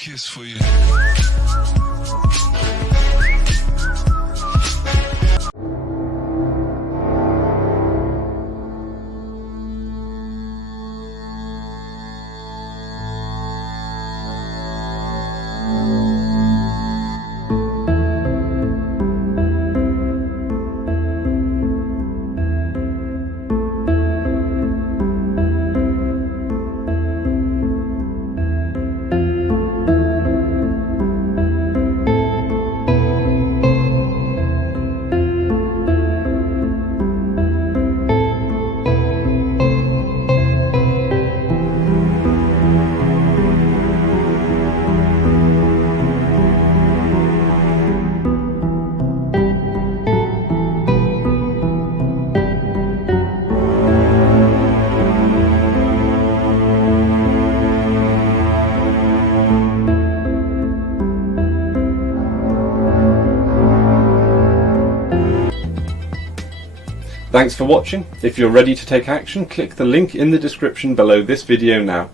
kiss for you. Thanks for watching. If you're ready to take action, click the link in the description below this video now.